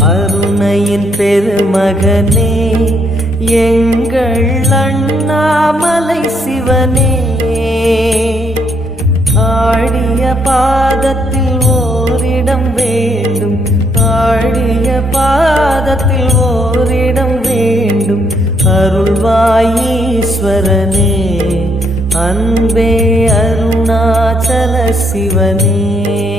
அருணையின் பெருமகனே எங்கள் அண்ணாமலை சிவனே, ஆடிய பாதத்தில் ஓரிடம் வேண்டும், ஆடிய பாதத்தில் ஓரிடம் வேண்டும். அருள்வாயீஸ்வரனே, அன்பே அருணாச்சல சிவனே.